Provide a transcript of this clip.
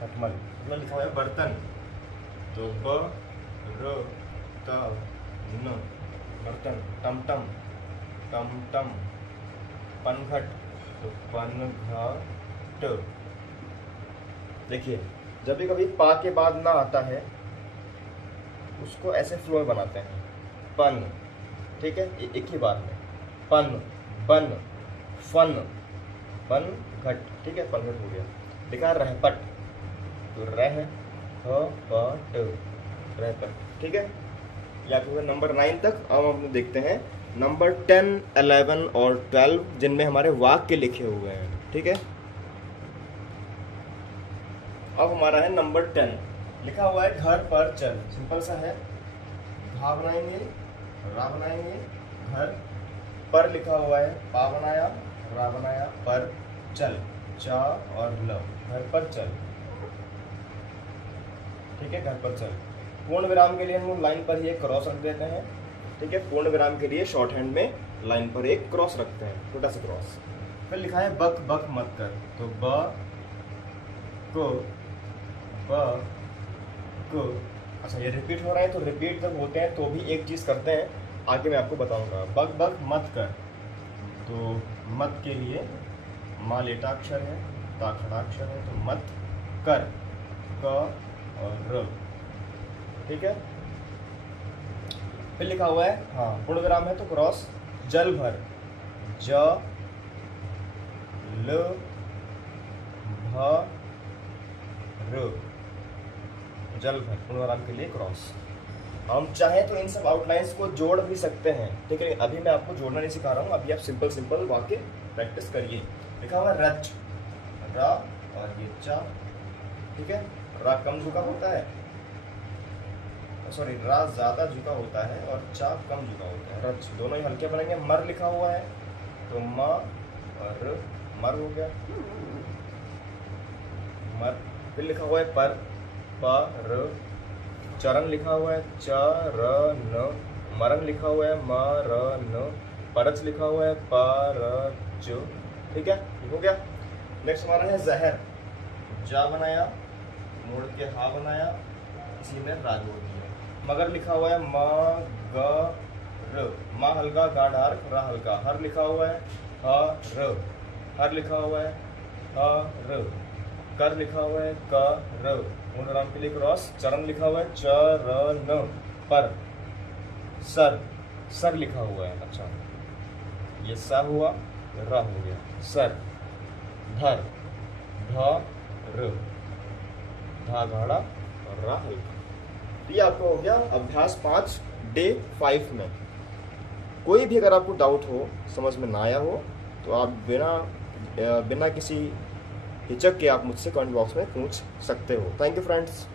खटमल। खटमल लिखा हुआ है बर्तन, तो ब र त न बर्तन। टमटम, टमटम। पनघट, तो पनघट। देखिए जब भी कभी पा के बाद ना आता है उसको ऐसे फ्लो में बनाते हैं, पन, ठीक है, एक ही बार में, पन, बन, फन, बन घट, ठीक है, पनघट हो गया। लिखा रहपट, तो रह पट, रहपट, ठीक है। या फिर नंबर 9 तक। अब हम देखते हैं नंबर 10, 11 और 12 जिनमें हमारे वाक्य लिखे हुए हैं, ठीक है। अब हमारा है नंबर 10, लिखा हुआ है घर पर चल। सिंपल सा है, घा बनाएंगे, रा बनाएंगे, घर पर लिखा हुआ है, पा बनाया, रा बनाया, पर चल, चा और ल, घर पर चल, ठीक है, घर पर चल। पूर्ण विराम के लिए हम लोग लाइन पर ही एक क्रॉस रख देते हैं, ठीक है। पूर्ण विराम के लिए शॉर्ट हैंड में लाइन पर एक क्रॉस रखते हैं, छोटा सा क्रॉस। फिर लिखा है बक बक मत कर, तो ब को, ब को। अच्छा ये रिपीट हो रहा है, तो रिपीट जब होते हैं तो भी एक चीज़ करते हैं, आगे मैं आपको बताऊंगा। बक बक मत कर, तो मत के लिए मा लेटा अक्षर है, ता खड़ा अक्षर है, तो मत कर, क और र, ठीक है। फिर लिखा हुआ है, हाँ पूर्ण विराम है तो क्रॉस, जल भर, ज ल भ र, जल भर, पूर्ण विराम के लिए क्रॉस। हम चाहें तो इन सब आउटलाइंस को जोड़ भी सकते हैं, ठीक है। अभी मैं आपको जोड़ना नहीं सिखा रहा हूँ, अभी आप सिंपल सिंपल वाक्य प्रैक्टिस करिए। लिखा हुआ रच, रा और ये चा, ठीक है। रा कम झुका होता है, सॉरी रा ज्यादा झुका होता है और चा कम झुका होता है, रच दोनों ही हल्के बनेंगे। मर लिखा हुआ है तो म और मर हो गया, मर। फिर लिखा हुआ है पर, पर। चरण लिखा हुआ है चरण, मरण लिखा हुआ है मरन, परच लिखा हुआ है परच, ठीक है, हो गया। नेक्स्ट हमारा है जहर, जा बनाया, मोड़ के हा बनाया, इसी में रा जोड़ दिया। मगर लिखा हुआ है मगर, मा हल्का, गा डार्क, रा हल्का। हर लिखा हुआ है हर, हर लिखा हुआ है हर। कर लिखा हुआ है कर, पूर्ण विराम के लिए क्रॉस। चरण लिखा हुआ है चरण, पर। सर, सर लिखा हुआ है, अच्छा ये सा हुआ, रा हो गया, सर। धर, धर, धा गाढ़ा और रा हल्का। ये आपको हो गया अभ्यास 5 डे 5 में। कोई भी अगर आपको डाउट हो, समझ में ना आया हो, तो आप बिना किसी हिचक के आप मुझसे कमेंट बॉक्स में पूछ सकते हो। Thank you friends.